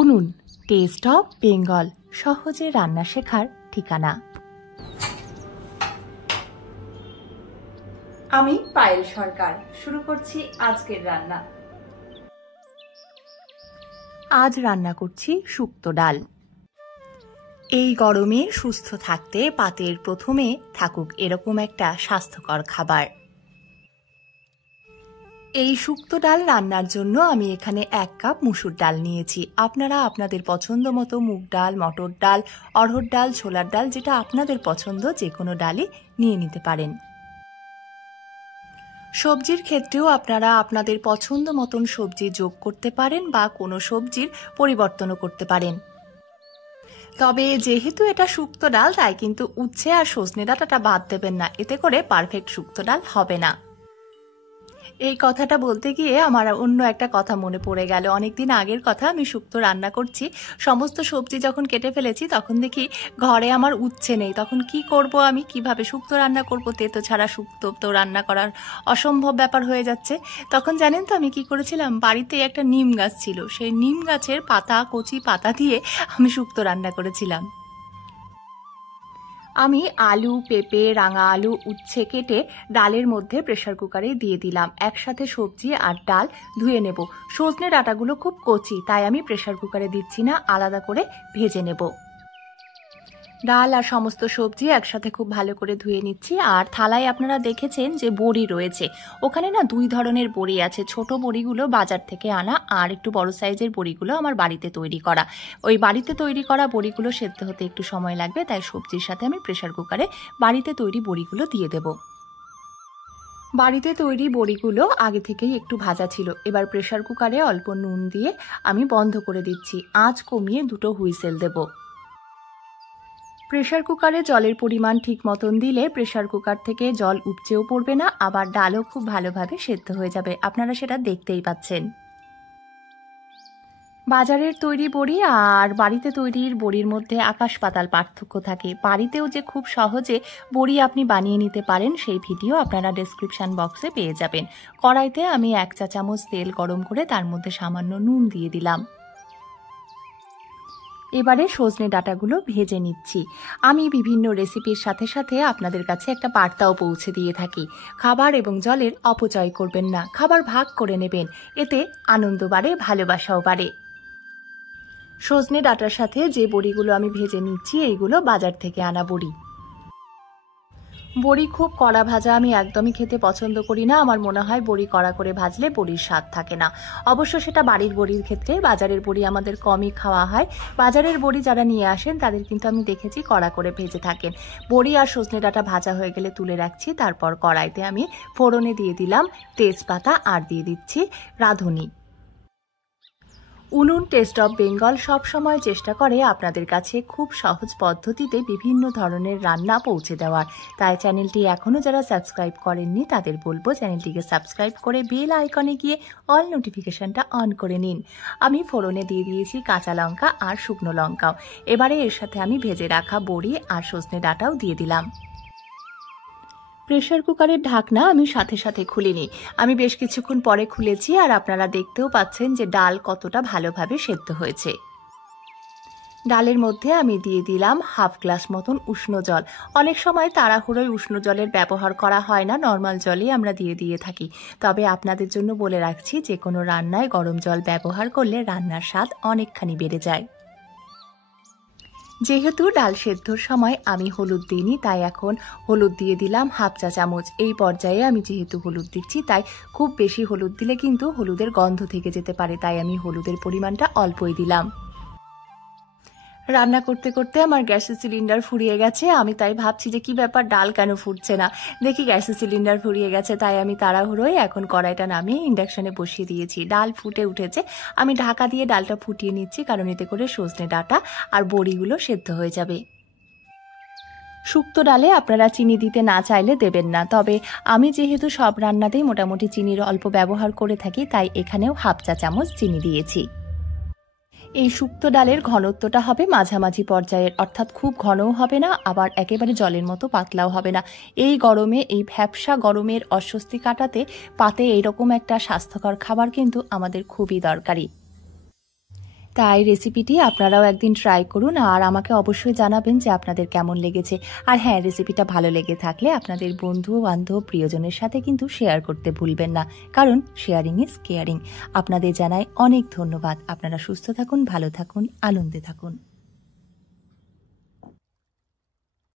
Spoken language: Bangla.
উনুন টেস্ট অফ বেঙ্গল, সহজে রান্না শেখার ঠিকানা। আমি পায়েল সরকার, শুরু করছি আজকের রান্না। আজ রান্না করছি শুক্তো ডাল। এই গরমে সুস্থ থাকতে পাতের প্রথমে থাকুক এরকম একটা স্বাস্থ্যকর খাবার। এই শুক্তো ডাল রান্নার জন্য আমি এখানে 1 কাপ মুসুর ডাল নিয়েছি। আপনারা আপনাদের পছন্দ মতো মুগ ডাল, মটর ডাল, অড়হর ডাল, ছোলার ডাল, যেটা আপনাদের পছন্দ যে কোনো ডালই নিয়ে নিতে পারেন। সবজির ক্ষেত্রেও আপনারা আপনাদের পছন্দ মতন সবজি যোগ করতে পারেন বা কোনো সবজির পরিবর্তনও করতে পারেন। তবে যেহেতু এটা শুক্তো ডাল, তাই কিন্তু উচ্ছে আর সজনে ডাঁটাটা বাদ দেবেন না, এতে করে পারফেক্ট শুক্তো ডাল হবে না। এই কথাটা বলতে গিয়ে আমার অন্য একটা কথা মনে পড়ে গেল। অনেকদিন আগের কথা, আমি শুক্তো রান্না করছি, সমস্ত সবজি যখন কেটে ফেলেছি তখন দেখি ঘরে আমার উচ্ছে নেই। তখন কি করব, আমি কিভাবে শুক্তো রান্না করব? তেতো ছাড়া শুক্তো তো রান্না করার অসম্ভব ব্যাপার হয়ে যাচ্ছে। তখন জানেন তো আমি কি করেছিলাম? বাড়িতে একটা নিম গাছ ছিল, সেই নিম গাছের পাতা, কচি পাতা দিয়ে আমি শুক্তো রান্না করেছিলাম। আমি আলু, পেঁপে, রাঙা আলু, উচ্ছে কেটে ডালের মধ্যে প্রেসার কুকারে দিয়ে দিলাম। একসাথে সবজি আর ডাল ধুয়ে নেব। সজনে ডাঁটাগুলো খুব কচি, তাই আমি প্রেসার কুকারে দিচ্ছি না, আলাদা করে ভেজে নেব। ডাল আর সমস্ত সবজি একসাথে খুব ভালো করে ধুয়ে নিচ্ছি। আর থালায় আপনারা দেখেছেন যে বড়ি রয়েছে, ওখানে না 2 ধরনের বড়ি আছে। ছোট বড়িগুলো বাজার থেকে আনা, আর একটু বড় সাইজের বড়িগুলো আমার বাড়িতে তৈরি করা। ওই বাড়িতে তৈরি করা বড়িগুলো সেদ্ধ হতে একটু সময় লাগবে, তাই সবজির সাথে আমি প্রেসার কুকারে বাড়িতে তৈরি বড়িগুলো দিয়ে দেব। বাড়িতে তৈরি বড়িগুলো আগে থেকেই একটু ভাজা ছিল। এবার প্রেসার কুকারে অল্প নুন দিয়ে আমি বন্ধ করে দিচ্ছি। আঁচ কমিয়ে 2টো হুইসেল দেব। প্রেসার কুকারে জলের পরিমাণ ঠিক মতন দিলে প্রেসার কুকার থেকে জল উপচেও পড়বে না, আবার ডালও খুব ভালোভাবে সেদ্ধ হয়ে যাবে। আপনারা সেটা দেখতেই পাচ্ছেন। বাজারের তৈরি বড়ি আর বাড়িতে তৈরির বড়ির মধ্যে আকাশ পাতাল পার্থক্য থাকে। বাড়িতেও যে খুব সহজে বড়ি আপনি বানিয়ে নিতে পারেন, সেই ভিডিও আপনারা ডেসক্রিপশন বক্সে পেয়ে যাবেন। কড়াইতে আমি 1 চা চামচ তেল গরম করে তার মধ্যে সামান্য নুন দিয়ে দিলাম। এবারে সজনে ডাঁটাগুলো ভেজে নিচ্ছি। আমি বিভিন্ন রেসিপির সাথে সাথে আপনাদের কাছে একটা বার্তাও পৌঁছে দিয়ে থাকি। খাবার এবং জলের অপচয় করবেন না, খাবার ভাগ করে নেবেন, এতে আনন্দ বাড়ে, ভালোবাসাও বাড়ে। সজনে ডাঁটার সাথে যে বড়িগুলো আমি ভেজে নিচ্ছি, এইগুলো বাজার থেকে আনা বড়ি। বড়ি খুব কড়া ভাজা আমি একদমই খেতে পছন্দ করি না। আমার মনে হয় বড়ি কড়া করে ভাজলে বড়ির স্বাদ থাকে না। অবশ্য সেটা বাড়ির বড়ির ক্ষেত্রে, বাজারের বড়ি আমাদের কমই খাওয়া হয়। বাজারের বড়ি যারা নিয়ে আসেন তাদের কিন্তু আমি দেখেছি কড়া করে ভেজে থাকেন। বড়ি আর সজনে ডাঁটা ভাজা হয়ে গেলে তুলে রাখছি। তারপর কড়াইতে আমি ফোড়নে দিয়ে দিলাম তেজপাতা আর দিয়ে দিচ্ছি রাঁধুনি। উনুন টেস্ট অফ বেঙ্গল সবসময় চেষ্টা করে আপনাদের কাছে খুব সহজ পদ্ধতিতে বিভিন্ন ধরনের রান্না পৌঁছে দেওয়ার। তাই চ্যানেলটি এখনও যারা সাবস্ক্রাইব করেননি তাদের বলবো চ্যানেলটিকে সাবস্ক্রাইব করে বেল আইকনে গিয়ে অল নোটিফিকেশনটা অন করে নিন। আমি ফোড়নে দিয়ে দিয়েছি কাঁচা লঙ্কা আর শুকনো লঙ্কাও। এবারে এর সাথে আমি ভেজে রাখা বড়ি আর সজনে ডাঁটাও দিয়ে দিলাম। প্রেসার কুকারের ঢাকনা আমি সাথে সাথে খুলিনি, আমি বেশ কিছুক্ষণ পরে খুলেছি। আর আপনারা দেখতেও পাচ্ছেন যে ডাল কতটা ভালোভাবে সেদ্ধ হয়েছে। ডালের মধ্যে আমি দিয়ে দিলাম 1/2 গ্লাস মতন উষ্ণ জল। অনেক সময় তাড়াহুড়োয় উষ্ণ জলের ব্যবহার করা হয় না, নর্মাল জলই আমরা দিয়ে থাকি। তবে আপনাদের জন্য বলে রাখছি, যে কোনো রান্নায় গরম জল ব্যবহার করলে রান্নার স্বাদ অনেকখানি বেড়ে যায়। যেহেতু ডাল সেদ্ধর সময় আমি হলুদ দিইনি, তাই এখন হলুদ দিয়ে দিলাম 1/2 চা চামচ। এই পর্যায়ে আমি যেহেতু হলুদ দিচ্ছি, তাই খুব বেশি হলুদ দিলে কিন্তু হলুদের গন্ধ থেকে যেতে পারে, তাই আমি হলুদের পরিমাণটা অল্পই দিলাম। রান্না করতে করতে আমার গ্যাসের সিলিন্ডার ফুরিয়ে গেছে। আমি তাই ভাবছি যে কি ব্যাপার, ডাল কেন ফুটছে না। দেখি গ্যাসের সিলিন্ডার ফুরিয়ে গেছে, তাই আমি তাড়াহুড়োয় এখন কড়াইটা নামিয়ে ইন্ডাকশনে বসিয়ে দিয়েছি। ডাল ফুটে উঠেছে, আমি ঢাকা দিয়ে ডালটা ফুটিয়ে নিচ্ছি, কারণ এতে করে সজনে ডাঁটা আর বড়িগুলো সেদ্ধ হয়ে যাবে। শুক্তো ডালে আপনারা চিনি দিতে না চাইলে দেবেন না, তবে আমি যেহেতু সব রান্নাতেই মোটামুটি চিনির অল্প ব্যবহার করে থাকি, তাই এখানেও 1/2 চা চামচ চিনি দিয়েছি। এই শুক্তো ডালের ঘনত্বটা হবে মাঝামাঝি পর্যায়ের, অর্থাৎ খুব ঘনও হবে না, আবার একেবারে জলের মতো পাতলাও হবে না। এই গরমে, এই ভ্যাপসা গরমের অস্বস্তি কাটাতে পাতে এইরকম একটা স্বাস্থ্যকর খাবার কিন্তু আমাদের খুবই দরকারি। তাই রেসিপিটি আপনারাও একদিন ট্রাই করুন আর আমাকে অবশ্যই জানাবেন যে আপনাদের কেমন লেগেছে। আর হ্যাঁ, রেসিপিটা ভালো লেগে থাকলে আপনাদের বন্ধু বান্ধব প্রিয়জনের সাথে কিন্তু শেয়ার করতে ভুলবেন না, কারণ শেয়ারিং ইজ কেয়ারিং। আপনাদের জানাই অনেক ধন্যবাদ। আপনারা সুস্থ থাকুন, ভালো থাকুন, আনন্দে থাকুন।